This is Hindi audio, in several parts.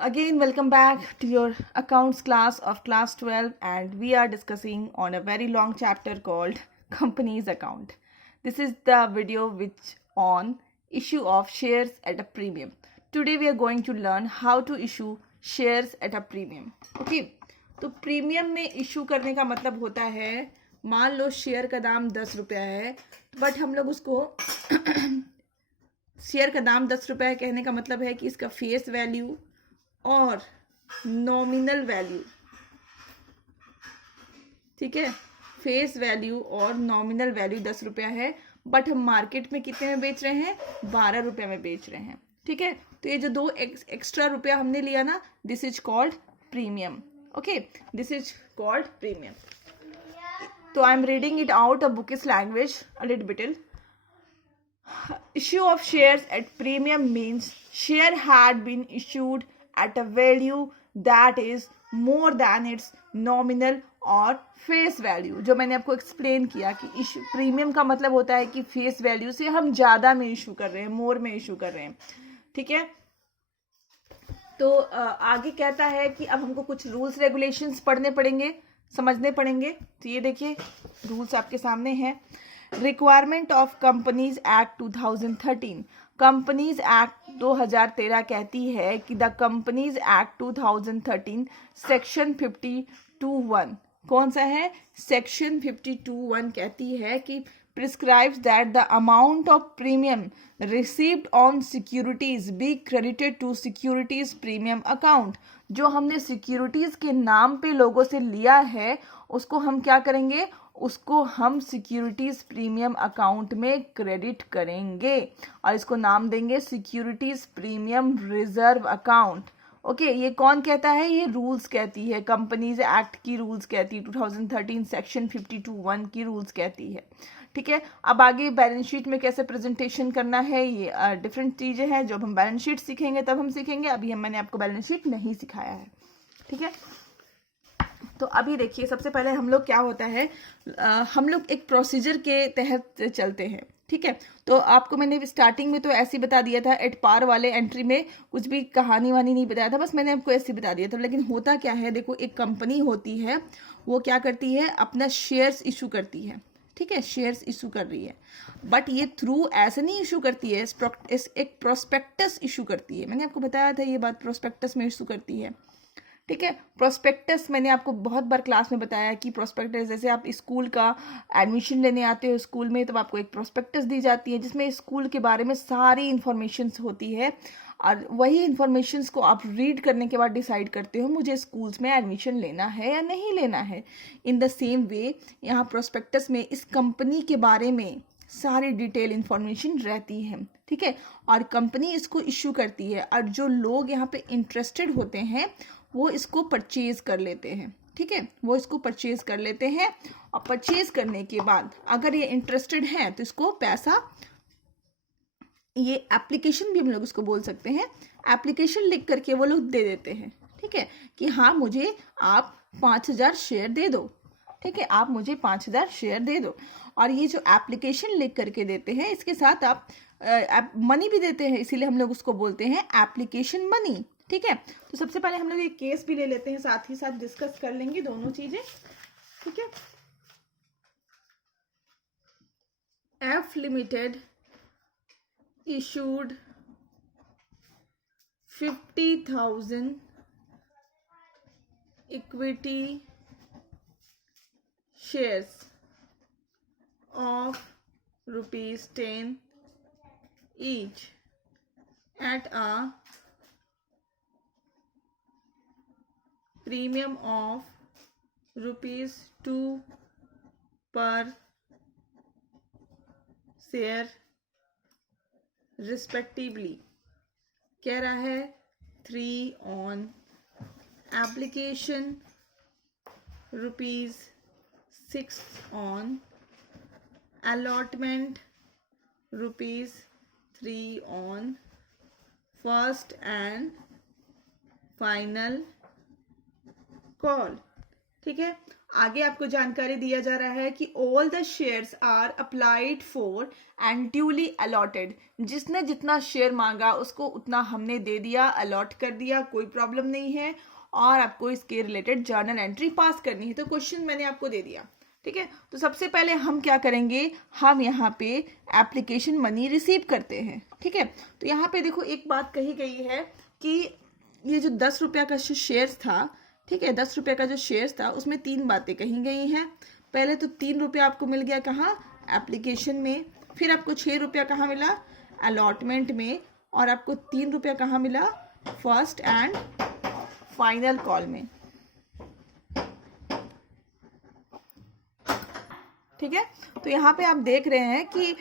Again, welcome back to your accounts class of class 12, and we are discussing on a very long chapter called company's account. This is the video which on issue of shares at a premium. Today we are going to learn how to issue shares at a premium. Okay, तो प्रीमियम में इशू करने का मतलब होता है, मान लो शेयर का दाम 10 रुपया है, बट हम लोग उसको शेयर का दाम 10 रुपया कहने का मतलब है कि इसका फेस वैल्यू और नॉमिनल वैल्यू, ठीक है, फेस वैल्यू और नॉमिनल वैल्यू 10 रुपया है, बट हम मार्केट में कितने में बेच रहे हैं, 12 रुपये में बेच रहे हैं। ठीक है, तो ये जो दो एक्स्ट्रा रुपया हमने लिया ना, this is called premium. Okay, this is called premium. तो I am reading it out a bookish language a little bit. Issue of shares at premium means share had been issued at a value that is more than its nominal और फेस वैल्यू। जो मैंने आपको एक्सप्लेन किया कि इशू प्रीमियम का मतलब होता है कि फेस वैल्यू से हम ज़्यादा में इशू कर रहे हैं, मोर में इशू कर रहे हैं। ठीक है, तो आगे कहता है कि अब हमको कुछ रूल्स रेगुलेशंस पढ़ने पड़ेंगे, समझने पड़ेंगे। तो ये देखिए रूल्स आपके सामने हैं। Requirement of companies act 2013। Companies act 2013 कहती है कि द कंपनीज एक्ट 2013 सेक्शन 52(1) कौन सा है, सेक्शन 52(1) कहती है कि prescribes that the amount of premium received on securities be credited to securities premium account। जो हमने सिक्योरिटीज के नाम पे लोगों से लिया है उसको हम क्या करेंगे, उसको हम सिक्योरिटीज प्रीमियम अकाउंट में क्रेडिट करेंगे और इसको नाम देंगे securities premium reserve account. Okay, ये कौन कहता है, ये रूल्स कहती है, कंपनीज एक्ट की रूल्स कहती है, 2013 सेक्शन 52(1) की रूल्स कहती है। ठीक है, अब आगे बैलेंस शीट में कैसे प्रेजेंटेशन करना है, ये डिफरेंट चीज़ें हैं। जब हम बैलेंस शीट सीखेंगे तब हम सीखेंगे, अभी मैंने आपको बैलेंस शीट नहीं सिखाया है। ठीक है, तो अभी देखिए सबसे पहले हम लोग क्या होता है, हम लोग एक प्रोसीजर के तहत चलते हैं। ठीक है, तो आपको मैंने स्टार्टिंग में तो ऐसे ही बता दिया था, एट पार वाले एंट्री में कुछ भी कहानी वानी नहीं बताया था, बस मैंने आपको ऐसे ही बता दिया था। लेकिन होता क्या है, देखो एक कंपनी होती है, वो क्या करती है, अपना शेयर्स इशू करती है। ठीक है, शेयर्स इशू कर रही है, बट ये थ्रू ऐसे नहीं इशू करती है, एक प्रोस्पेक्टस इशू करती है। मैंने आपको बताया था ये बात, प्रोस्पेक्टस में इशू करती है। ठीक है, प्रोस्पेक्टस मैंने आपको बहुत बार क्लास में बताया कि प्रोस्पेक्टस, जैसे आप स्कूल का एडमिशन लेने आते हो स्कूल में, तो आपको एक प्रोस्पेक्टस दी जाती है जिसमें स्कूल के बारे में सारी इन्फॉर्मेशन होती है, और वही इन्फॉर्मेशन को आप रीड करने के बाद डिसाइड करते हो मुझे स्कूल्स में एडमिशन लेना है या नहीं लेना है। इन द सेम वे यहाँ प्रोस्पेक्टस में इस कंपनी के बारे में सारी डिटेल इन्फॉर्मेशन रहती है। ठीक है, और कंपनी इसको इश्यू करती है, और जो लोग यहाँ पे इंटरेस्टेड होते हैं वो इसको परचेज कर लेते हैं। ठीक है, वो इसको परचेज कर लेते हैं, और परचेज करने के बाद अगर ये इंटरेस्टेड हैं तो इसको पैसा, ये एप्लीकेशन भी हम लोग उसको बोल सकते हैं, एप्लीकेशन लिख करके वो लोग दे देते हैं। ठीक है, कि हाँ मुझे आप 5,000 शेयर दे दो। ठीक है, आप मुझे 5,000 शेयर दे दो, और ये जो एप्लीकेशन लिख करके देते हैं इसके साथ आप मनी भी देते हैं, इसीलिए हम लोग उसको बोलते हैं एप्लीकेशन मनी। ठीक है, तो सबसे पहले हम लोग एक केस भी ले लेते हैं, साथ ही साथ डिस्कस कर लेंगे दोनों चीजें। ठीक है, F limited issued 50,000 equity shares of ₹10 each at a premium of ₹2 per share respectively. कह रहा है 3 on application, ₹6 on allotment, ₹3 on first and final call. ठीक है, आगे आपको जानकारी दिया जा रहा है कि all the shares are applied for and duly allotted. जिसने जितना शेयर मांगा उसको उतना हमने दे दिया, अलॉट कर दिया, कोई प्रॉब्लम नहीं है। और आपको इसके रिलेटेड जर्नल एंट्री पास करनी है। तो क्वेश्चन मैंने आपको दे दिया, ठीक है। तो सबसे पहले हम क्या करेंगे, हम यहाँ पे एप्लीकेशन मनी रिसीव करते हैं, ठीक है। तो यहाँ पे देखो एक बात कही गई है कि ये जो 10 रुपया का जो शेयर था, ठीक है, 10 रुपये का जो शेयर था उसमें 3 बातें कही गई हैं। पहले तो 3 रुपया आपको मिल गया कहाँ, एप्लीकेशन में। फिर आपको 6 रुपया कहाँ मिला, अलॉटमेंट में। और आपको 3 रुपया कहाँ मिला, फर्स्ट एंड फाइनल कॉल में, ठीक है। तो यहाँ पे आप देख रहे हैं कि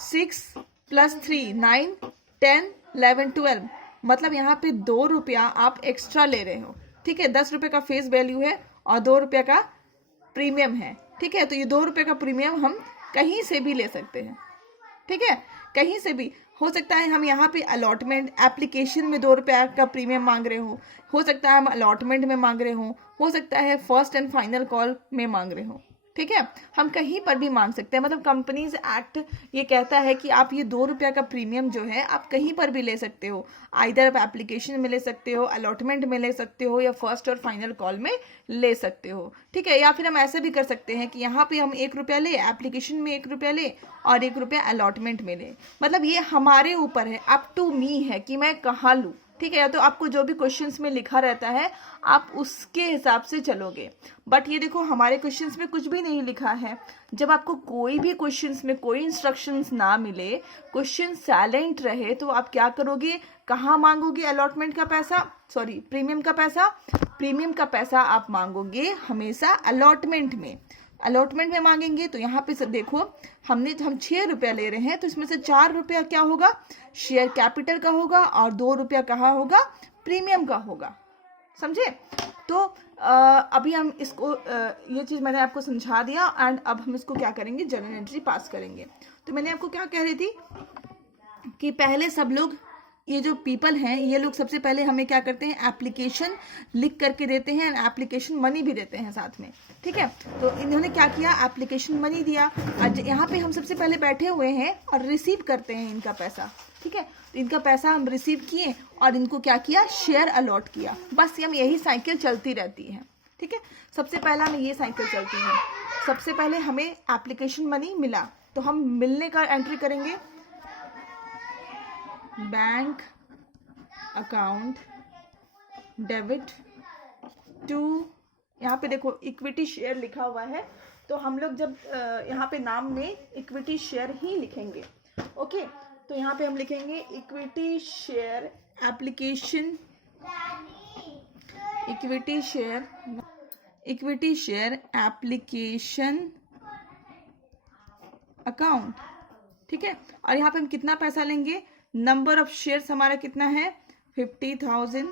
6 + 3 9 10 11 12, मतलब यहाँ पे 2 रुपया आप एक्स्ट्रा ले रहे हो, ठीक है। 10 रुपये का फेस वैल्यू है और 2 रुपये का प्रीमियम है, ठीक है। तो ये 2 रुपये का प्रीमियम हम कहीं से भी ले सकते हैं, ठीक है, कहीं से भी हो सकता है। हम यहाँ पे अलॉटमेंट एप्लीकेशन में 2 रुपया का प्रीमियम मांग रहे हो सकता है हम अलॉटमेंट में मांग रहे हो सकता है फर्स्ट एंड फाइनल कॉल में मांग रहे हो, ठीक है। हम कहीं पर भी मांग सकते हैं। मतलब कंपनीज एक्ट ये कहता है कि आप ये 2 रुपया का प्रीमियम जो है आप कहीं पर भी ले सकते हो। आइदर आप एप्लीकेशन में ले सकते हो, अलॉटमेंट में ले सकते हो, या फर्स्ट और फाइनल कॉल में ले सकते हो, ठीक है। या फिर हम ऐसे भी कर सकते हैं कि यहाँ पे हम 1 रुपया ले, एप्लीकेशन में 1 रुपया ले और 1 रुपया अलॉटमेंट में ले। मतलब ये हमारे ऊपर है, अप टू मी है कि मैं कहाँ लूँ, ठीक है। तो आपको जो भी क्वेश्चंस में लिखा रहता है आप उसके हिसाब से चलोगे। बट ये देखो हमारे क्वेश्चंस में कुछ भी नहीं लिखा है। जब आपको कोई भी क्वेश्चंस में कोई इंस्ट्रक्शंस ना मिले, क्वेश्चन साइलेंट रहे, तो आप क्या करोगे, कहाँ मांगोगे अलॉटमेंट का पैसा, सॉरी प्रीमियम का पैसा। प्रीमियम का पैसा आप मांगोगे हमेशा अलॉटमेंट में मांगेंगे। तो यहाँ पे देखो हम 6 रुपया ले रहे हैं, तो इसमें से 4 रुपया क्या होगा, शेयर कैपिटल का होगा और 2 रुपया कहाँ होगा, प्रीमियम का होगा, समझे। तो अभी हम इसको ये चीज़ मैंने आपको समझा दिया एंड अब हम इसको क्या करेंगे, जर्नल एंट्री पास करेंगे। तो मैंने आपको क्या कह रही थी कि पहले सब लोग, ये जो पीपल हैं, ये लोग सबसे पहले हमें क्या करते हैं, एप्लीकेशन लिख करके देते हैं एंड एप्लीकेशन मनी भी देते हैं साथ में, ठीक है। तो इन्होंने क्या किया, एप्लीकेशन मनी दिया। आज यहाँ पे हम सबसे पहले बैठे हुए हैं और रिसीव करते हैं इनका पैसा, ठीक है। तो इनका पैसा हम रिसीव किए और इनको क्या किया, शेयर अलॉट किया। बस हम यही साइकिल चलती रहती है, ठीक है। सबसे पहला में ये साइकिल चलती है। सबसे पहले हमें एप्लीकेशन मनी मिला, तो हम मिलने का एंट्री करेंगे, बैंक अकाउंट डेबिट टू, यहाँ पे देखो इक्विटी शेयर लिखा हुआ है, तो हम लोग जब यहाँ पे नाम में इक्विटी शेयर ही लिखेंगे, ओके। तो यहाँ पे हम लिखेंगे equity share application, equity share application account, ठीक है। और यहाँ पे हम कितना पैसा लेंगे, नंबर ऑफ शेयर्स हमारा कितना है, 50,000।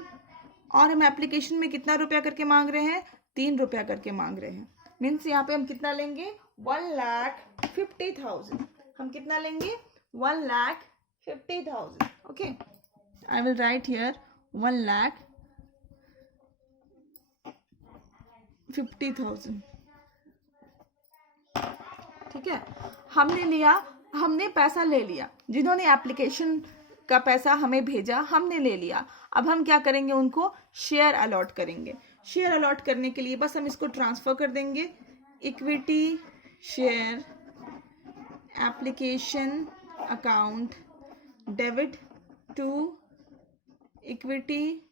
और हम एप्लीकेशन में कितना रुपया करके मांग रहे हैं, 3 रुपया करके मांग रहे हैं। मीन्स यहाँ पे हम कितना लेंगे, 1,50,000। हम कितना लेंगे, 1,50,000, okay. I will write here 1,50,000, ठीक है। हमने पैसा ले लिया, जिन्होंने एप्लीकेशन का पैसा हमें भेजा हमने ले लिया। अब हम क्या करेंगे, उनको शेयर अलॉट करेंगे। शेयर अलॉट करने के लिए बस हम इसको ट्रांसफर कर देंगे, equity share application account debit to equity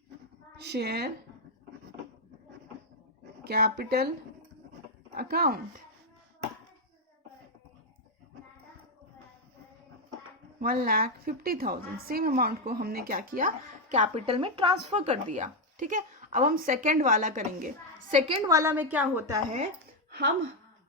share capital account, 1,50,000। Same amount को हमने क्या किया, कैपिटल में ट्रांसफर कर दिया, ठीक है। अब हम सेकंड वाला करेंगे। सेकंड वाला में क्या होता है,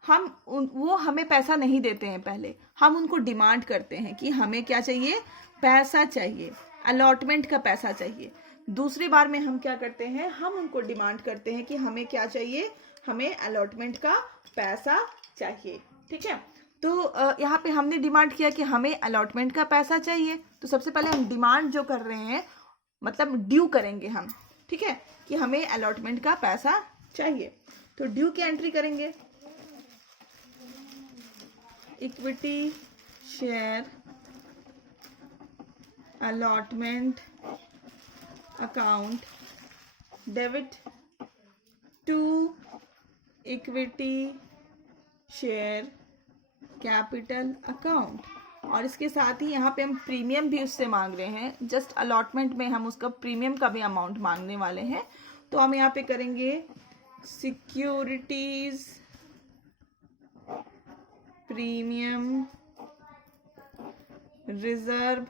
वो हमें पैसा नहीं देते हैं, पहले हम उनको डिमांड करते हैं कि हमें क्या चाहिए, पैसा चाहिए, अलॉटमेंट का पैसा चाहिए। दूसरी बार में हम क्या करते हैं, हम उनको डिमांड करते हैं कि हमें क्या चाहिए, हमें अलॉटमेंट का पैसा चाहिए, ठीक है। तो यहाँ पे हमने डिमांड किया कि हमें अलॉटमेंट का पैसा चाहिए। तो सबसे पहले हम डिमांड जो कर रहे हैं, मतलब ड्यू करेंगे हम, ठीक है, कि हमें अलॉटमेंट का पैसा चाहिए। तो ड्यू की एंट्री करेंगे, equity share allotment account debit to equity share capital account. और इसके साथ ही यहाँ पे हम प्रीमियम भी उससे मांग रहे हैं, जस्ट अलॉटमेंट में हम उसका प्रीमियम का भी अमाउंट मांगने वाले हैं। तो हम यहाँ पे करेंगे सिक्योरिटीज प्रीमियम रिजर्व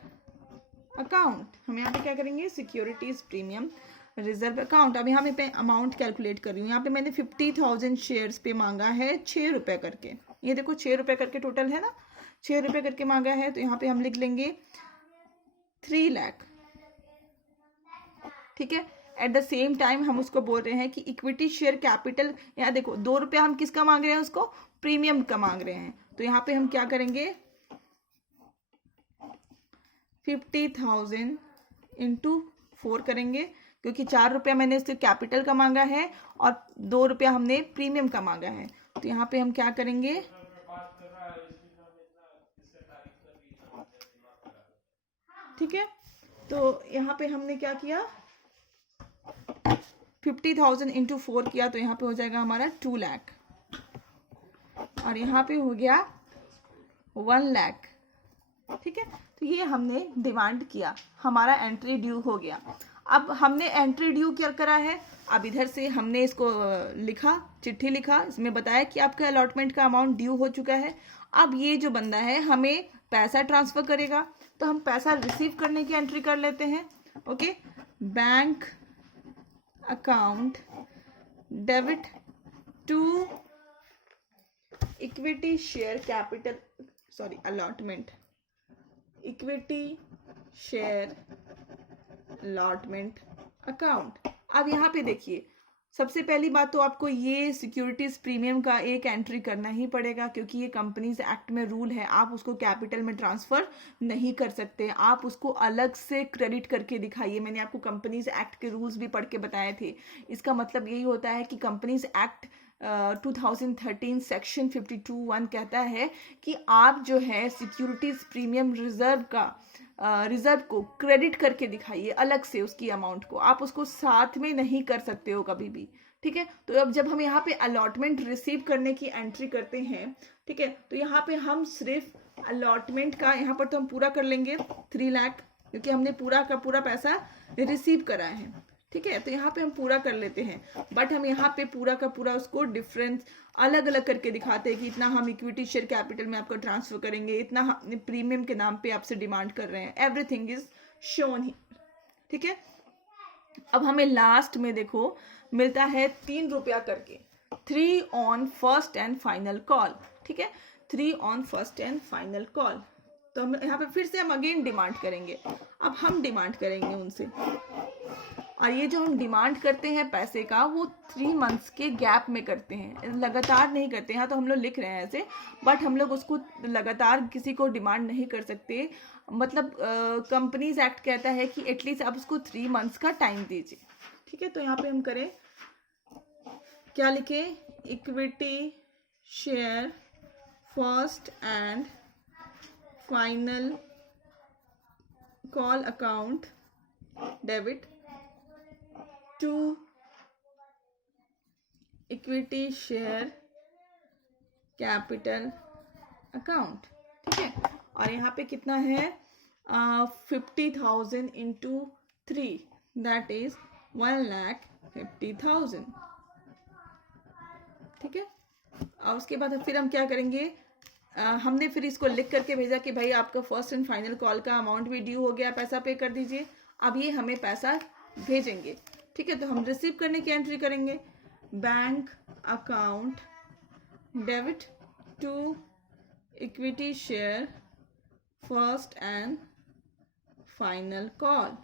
अकाउंट। हम यहाँ पे क्या करेंगे, सिक्योरिटीज प्रीमियम रिजर्व अकाउंट। अब यहाँ पे अमाउंट कैलकुलेट कर रही हूँ। यहाँ पे मैंने 50,000 शेयर्स पे मांगा है 6 रुपए करके। ये देखो 6 रुपए करके टोटल है ना, 6 रुपए करके मांगा है। तो यहाँ पे हम लिख लेंगे 3 लाख, ठीक है। एट द सेम टाइम हम उसको बोल रहे हैं कि इक्विटी शेयर कैपिटल, यहाँ देखो 2 रुपया हम किसका मांग रहे हैं, उसको प्रीमियम का मांग रहे हैं। तो यहाँ पे हम क्या करेंगे, 50,000 इंटू 4 करेंगे, क्योंकि 4 रुपया मैंने उससे कैपिटल का मांगा है और 2 रुपया हमने प्रीमियम का मांगा है। तो यहाँ पे हम क्या करेंगे, ठीक है। तो यहाँ पे हमने क्या किया, 50,000 इंटू 4 किया, तो यहाँ पे हो जाएगा हमारा 2 लाख, और यहाँ पे हो गया 1 लाख, ठीक है। तो ये हमने डिमांड किया, हमारा एंट्री ड्यू हो गया। अब हमने एंट्री ड्यू क्या करा है, अब इधर से हमने इसको लिखा, चिट्ठी लिखा, इसमें बताया कि आपका अलॉटमेंट का अमाउंट ड्यू हो चुका है। अब ये जो बंदा है हमें पैसा ट्रांसफर करेगा, तो हम पैसा रिसीव करने की एंट्री कर लेते हैं। Okay, bank account debit to equity share capital, sorry allotment, equity share allotment account. अब यहाँ पे देखिए, सबसे पहली बात तो आपको ये सिक्योरिटीज प्रीमियम का एक एंट्री करना ही पड़ेगा, क्योंकि ये कंपनीज एक्ट में रूल है, आप उसको कैपिटल में ट्रांसफर नहीं कर सकते, आप उसको अलग से क्रेडिट करके दिखाइए। मैंने आपको कंपनीज एक्ट के रूल्स भी पढ़ के बताए थे। इसका मतलब यही होता है कि कंपनीज एक्ट 2013 सेक्शन 52(1) कहता है कि आप जो है सिक्योरिटीज प्रीमियम रिजर्व को क्रेडिट करके दिखाइए अलग से, उसकी अमाउंट को आप उसको साथ में नहीं कर सकते हो कभी भी, ठीक है। तो अब जब हम यहाँ पे अलॉटमेंट रिसीव करने की एंट्री करते हैं, ठीक है, तो यहाँ पे हम सिर्फ अलॉटमेंट का, यहाँ पर तो हम पूरा कर लेंगे 3 लाख, क्योंकि हमने पूरा का पूरा पैसा रिसीव करा है, ठीक है। तो यहाँ पे हम पूरा कर लेते हैं, बट हम यहाँ पे पूरा का पूरा उसको डिफरेंस अलग अलग करके दिखाते हैं कि इतना हम इक्विटी शेयर कैपिटल में आपका ट्रांसफर करेंगे, इतना हम प्रीमियम के नाम पे आपसे डिमांड कर रहे हैं, एवरीथिंग इज शोन ही, ठीक है। अब हमें लास्ट में देखो मिलता है 3 रुपया करके, 3 on first and final call, ठीक है, 3 on first and final call. तो हम यहाँ पे फिर से हम अगेन डिमांड करेंगे। अब हम डिमांड करेंगे उनसे, और ये जो हम डिमांड करते हैं पैसे का, वो 3 मंथ्स के गैप में करते हैं, लगातार नहीं करते। यहाँ तो हम लोग लिख रहे हैं ऐसे, बट हम लोग उसको लगातार किसी को डिमांड नहीं कर सकते। मतलब कंपनीज एक्ट कहता है कि एटलीस्ट आप उसको 3 मंथ्स का टाइम दीजिए, ठीक है। तो यहाँ पे हम करें, क्या लिखे, equity share first and final call account debit to equity share capital account, ठीक है। और यहाँ पे कितना है, 50,000 इंटू 3, दैट इज 1,50,000, ठीक है। और उसके बाद फिर हम क्या करेंगे, हमने फिर इसको लिख करके भेजा कि भाई आपका फर्स्ट एंड फाइनल कॉल का अमाउंट भी ड्यू हो गया, पैसा पे कर दीजिए। अब ये हमें पैसा भेजेंगे, ठीक है। तो हम रिसीव करने की एंट्री करेंगे, bank account debit to equity share first and final call,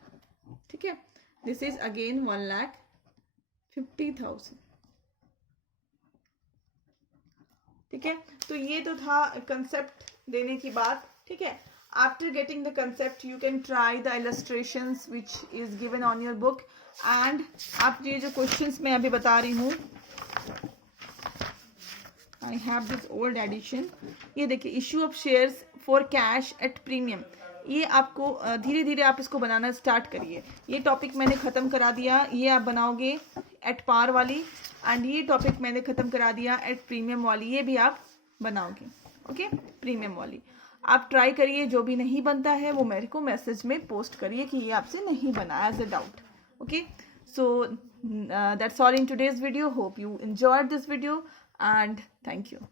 ठीक है। दिस इज अगेन 1,50,000, ठीक है। तो ये तो था कंसेप्ट देने की बात, ठीक है। After getting the concept, you can try the illustrations which is given on your book. And आप ये जो questions मैं अभी बता रही हूँ, I have this old edition. ये देखिए, issue of shares for cash at premium. ये आपको धीरे धीरे आप इसको बनाना स्टार्ट करिए. ये टॉपिक मैंने ख़त्म करा दिया, ये आप बनाओगे एट पार वाली. एंड ये टॉपिक मैंने ख़त्म करा दिया एट प्रीमियम वाली, ये भी आप बनाओगे. ओके, प्रीमियम वाली आप ट्राई करिए. जो भी नहीं बनता है वो मेरे को मैसेज में पोस्ट करिए कि ये आपसे नहीं बना as a doubt. Okay, so that's all in today's video. Hope you enjoyed this video and thank you.